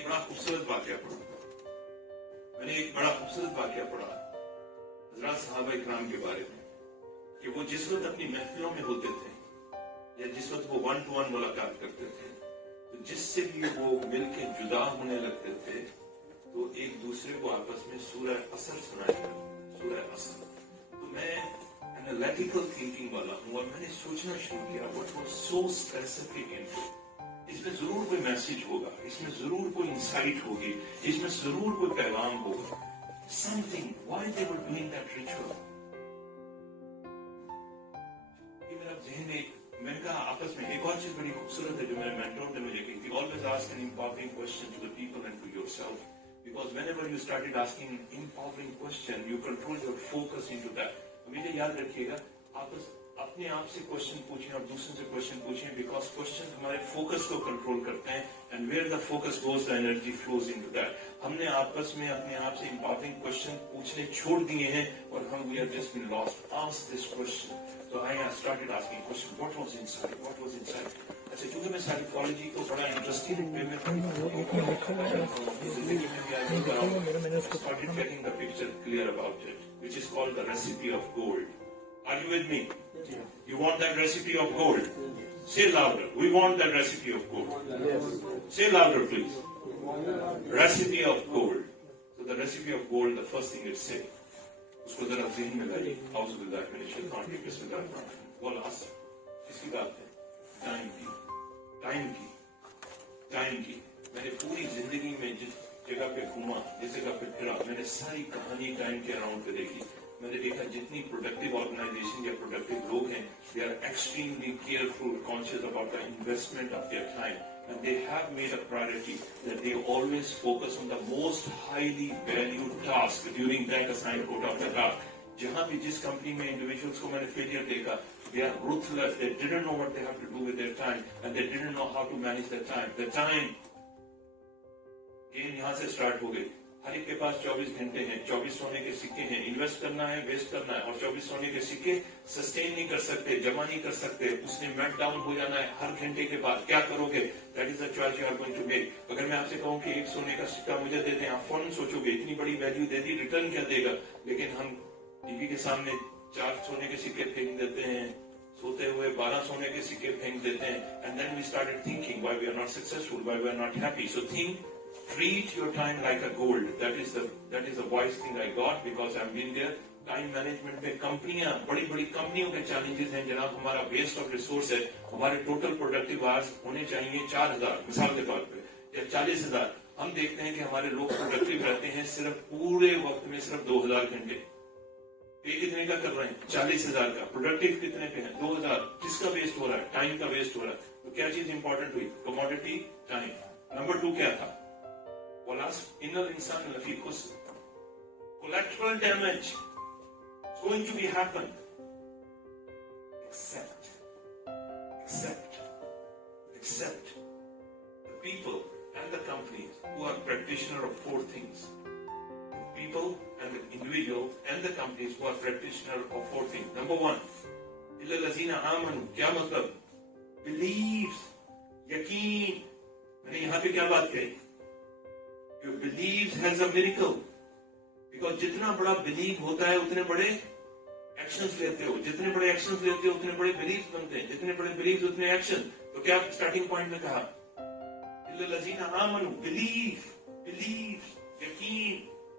एक बड़ा खूबसूरत वाकया पढ़ा। मैंने एक बड़ा खूबसूरत वाकया पढ़ा हजरत सहाबा इकराम के बारे में कि वो जिस वक्त अपनी महफिलों में होते थे या जिस वक्त वो 1-to-1 मुलाकात करते थे तो जिससे भी वो मिलके जुदा होने लगते थे तो एक दूसरे को आपस में सूरह असर सुनाया करते, सूरह असर। तो मैं एनालिटिकल थिंकिंग वाला हूँ और मैंने सोचना शुरू किया what was so specific in it. इसमें जरूर कोई मैसेज होगा, इसमें जरूर कोई इंसाइट होगी, इसमें जरूर कोई पैगाम होगा। Something why they were doing that ritual. ये मेरा जहन में मैंने कहा आपस में एक और चीज बड़ी खूबसूरत है जो मेरे मेंटोर ने मुझे कही थी, always ask an empowering question to the people and to yourself, because whenever you started asking empowering question you control your focus into that. मुझे याद रखिएगा, आप अपने आप से क्वेश्चन पूछें और दूसरों से क्वेश्चन पूछें, बिकॉज क्वेश्चन हमारे फोकस को कंट्रोल करते हैं and where the focus goes the energy flows into that. हमने आपस में अपने आप से एम्पावरिंग क्वेश्चन पूछने छोड़ दिए हैं और हम we are just been lost. Ask this question. So I started asking question, what was inside? What was inside? अच्छा, क्योंकि मैं साइकोलॉजी को बड़ा इंटरेस्टिंग वे में started getting the picture clear about it, which is called the recipe of gold. Are you with me? Yeah. You want that recipe of gold? Say louder. We want that recipe of gold. Yes. Say louder, please. Recipe of gold. So the recipe of gold, the first thing it says. उसको जरा ज़हन में लाइए। औज़ुबिल्लाहि मिनश शैतानिर रजीम, बिस्मिल्लाहिर रहमानिर रहीम। वल असर, किसकी बात है? टाइम की, टाइम की, टाइम की। मैंने पूरी जिंदगी में जिस जगह पे घूमा, जिस जगह पे फिरा, मैंने सारी कहानी टाइम के अराउंड पे देखी। मैंने देखा जितनी प्रोडक्टिव ऑर्गेनाइजेशन या प्रोडक्टिव लोग हैं, they are extremely careful, conscious about the investment of their time, and they have made a priority that they always focus on the most highly valued task during that assigned quota of the task. जहां भी जिस company में individuals को मैंने failure देखा, they are ruthless, they didn't know what they have to do with their time and they didn't know how to manage their time. The time game यहां से start हो गई। हर एक के पास 24 घंटे हैं, 24 सोने के सिक्के हैं, इन्वेस्ट करना है, वेस्ट करना है, और 24 सोने के सिक्के सस्टेन नहीं कर सकते, जमा नहीं कर सकते, उसने मेल्ट डाउन हो जाना है हर घंटे के बाद। क्या करोगे? That is the choice you are going to make. अगर मैं आपसे कहूं कि एक सोने का सिक्का मुझे दे दें, आप फौरन सोचोगे इतनी बड़ी वैल्यू दे दी, रिटर्न क्या देगा? लेकिन हम टीवी के सामने 4 सोने के सिक्के फेंक देते हैं, सोते हुए 12 सोने के सिक्के फेंक देते हैं, and then we started thinking why we are not successful, why we are not happy. So think, treat your time like a gold. That is the wise thing I got because I've been there. Time management में कंपनियां, बड़ी बड़ी कंपनियों के challenges हैं जनाब। हमारा waste of resource है, हमारे टोटल प्रोडक्टिव आवर्स होने चाहिए 4000 मिसाल के तौर पे, या 40000। हम देखते हैं कि हमारे लोग प्रोडक्टिव रहते हैं सिर्फ पूरे वक्त में सिर्फ 2000 घंटे। पे कितने का कर रहे हैं? 40000 का। प्रोडक्टिव कितने पे है? 2000। किसका वेस्ट हो रहा है? टाइम का वेस्ट हो रहा है। तो क्या चीज इंपॉर्टेंट हुई? Commodity time. नंबर 2 क्या था? Inner insan lafi khusr. Collateral damage is going to be happen. Accept the people and the companies who are practitioners of 4 things. The people and the individual and the companies who are practitioners of 4 things. Number 1, illa lazina amanu. क्या मतलब? Believes, यकीन। मैंने यहाँ पे क्या बात कही? Your belief has a miracle. Because जितना बड़ा बिलीव होता है उतने बड़े एक्शंस लेते हो, जितने बड़े एक्शंस लेते हो उतने बड़े बिलीव बनते हैं, जितने बड़े बिलीव उतने एक्शन। तो क्या स्टार्टिंग पॉइंट में कहा? इल्लल्लज़ीना आमनु, बिलीव, यकीन।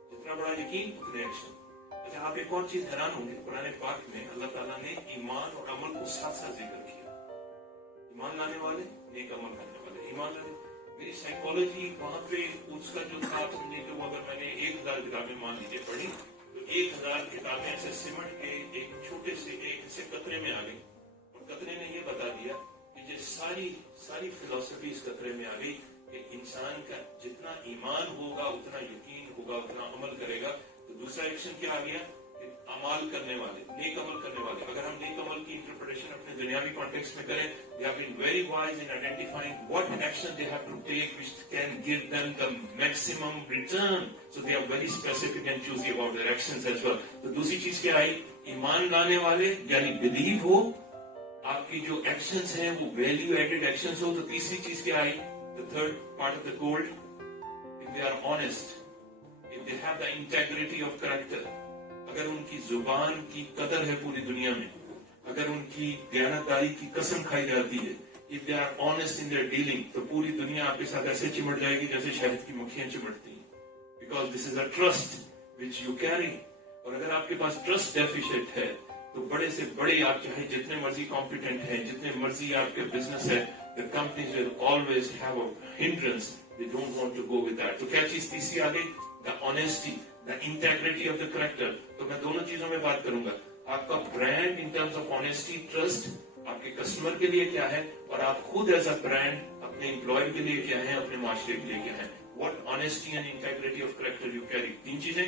जितना बड़ा यकीन उतने एक्शन। अच्छा, आप एक और चीज हैरान होंगे, कुरान पाक में अल्लाह ताला ने ईमान और अमल को साथ साथ जिक्र किया। ईमान लाने वाले, नेक अमल करने वाले। ईमान लाने, मेरी साइकोलॉजी वहां पे उसका जो था, समझे कि वो अगर मैंने 1000 किताबें मान लीजिए पढ़ी, तो 1000 किताबें ऐसे सिमट के एक छोटे से एक से कतरे में आ गई, और कतरे ने ये बता दिया कि ये सारी फिलॉसफी इस कतरे में आ गई कि इंसान का जितना ईमान होगा उतना यकीन होगा, उतना अमल करेगा। तो दूसरा एक्शन क्या आ गया? अमल करने वाले, नेक अमल करने वाले। अगर हम नेक अमल की इंटरप्रिटेशन अपने दुनियावी कॉन्टेक्स्ट में करें, they have been very wise in identifying what action they have to take which can give them the maximum return. So they are very specific and choosy about their actions as well. तो दूसरी चीज क्या आई? ईमान लाने वाले, यानी believe हो, आपकी जो एक्शंस हैं वो वैल्यू एडेड एक्शंस हो। तो तीसरी चीज क्या आई? The third part of the gold, if they are honest, if they have the integrity of character, अगर उनकी जुबान की कदर है पूरी दुनिया में, अगर उनकी दयानतदारी की कसम खाई जाती है, if they are honest in their dealing, तो पूरी दुनिया आपके साथ ऐसे चिमट जाएगी जैसे शहद की मक्खियां चिमटती हैं, because this is a trust which you carry. और अगर आपके पास ट्रस्ट डेफिशिएंट है तो बड़े से बड़े आप चाहे जितने मर्जी कॉम्पिटेंट हैं, जितने मर्जी आपके बिजनेस है, the companies will always have a hindrance. They don't want to go with that. तो क्या चीज तीसरी आ गई? The honesty, the integrity of the character. तो मैं दोनों चीजों में बात करूंगा. आपका brand in terms of honesty, trust, आपके कस्टमर के लिए क्या है, और आप खुद एज अ ब्रांड अपने एम्प्लॉयर के लिए क्या है, अपने माशरे के लिए क्या है. What honesty and integrity of character you carry. तीन चीजें.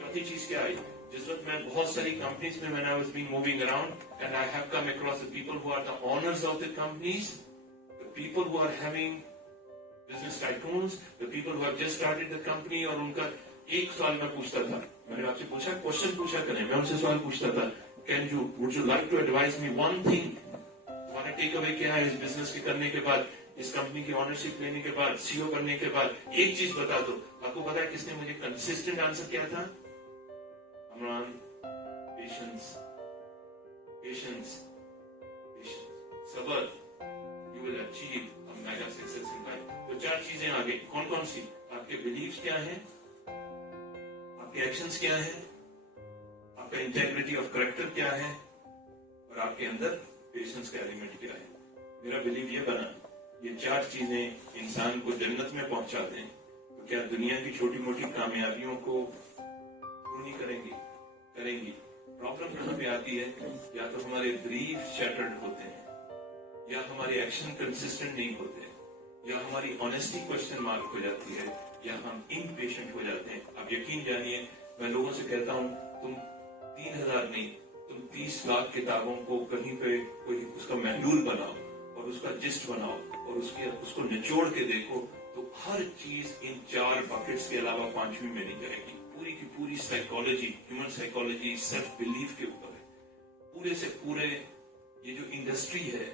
चौथी चीज क्या आई? जिस वक्त मैं बहुत सारी कंपनीज में when I was being moving around and I have come across the people who are the owners of the companies, the people who are having business tycoons, the people who have just started the company, और उनका एक सवाल मैं पूछता था, मैंने आपसे पूछा, क्वेश्चन पूछा करें, मैं उनसे सवाल पूछता था, would you like to advise me one thing? हमारा टेक अवे क्या है इस बिजनेस के करने के बाद, इस कंपनी की ऑनरशिप लेने के बाद, सीईओ बनने के बाद, एक चीज बता दो. आपको पता है किसने मुझे कंसिस्टेंट आंसर किया था? Amran, patience, patience, patience. सबर, you will achieve a mega success in life. तो चार चीजें आगे, कौन कौन सी? आपके बिलीव्स क्या हैं, आपके एक्शंस क्या हैं, आपका इंटेग्रिटी ऑफ कैरेक्टर क्या है, और आपके अंदर पेशेंस का एलिमेंट क्या है. मेरा बिलीव ये बना, ये चार चीजें इंसान को जन्नत में पहुंचाते हैं. तो क्या दुनिया की छोटी मोटी कामयाबियों को नहीं करेंगी? प्रॉब्लम कहां पे आती है? या तो हमारे ड्रीम्स शैटर्ड होते हैं, या हमारे एक्शन कंसिस्टेंट नहीं होते, या हमारी ऑनेस्टी क्वेश्चन मार्क हो जाती है, या हम इम्पेशेंट हो जाते हैं. आप यकीन जानिए, मैं लोगों से कहता हूं, तुम 3000 नहीं, तुम 30 लाख किताबों को कहीं पे कोई उसका मैनुअल बनाओ और उसका जिस्ट बनाओ और उसको निचोड़ के देखो, तो हर चीज इन चार बकेट्स के अलावा पांचवी में नहीं जाएगी. पूरी की पूरी psychology, human psychology self belief के ऊपर है. पूरे से पूरे ये जो इंडस्ट्री है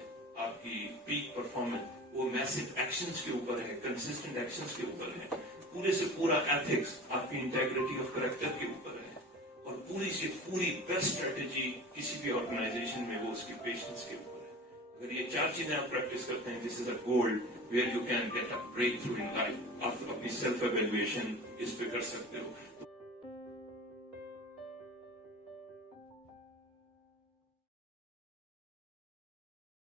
आपकी पीक परफॉर्मेंस, वो मैसिव एक्शंस के ऊपर है, कंसिस्टेंट एक्शंस के ऊपर है. पूरे से पूरा एथिक्स आपकी इंटेग्रिटी ऑफ कैरेक्टर के ऊपर है. और पूरी से पूरी बेस्ट स्ट्रेटेजी किसी भी ऑर्गेनाइजेशन में वो उसकी पेशेंस के ऊपर है. अगर ये चार चीजें आप प्रैक्टिस करते हैं, this is a gold where you can get a breakthrough in life. आप अपनी सेल्फ एवेल्युएशन इस पे कर सकते हो.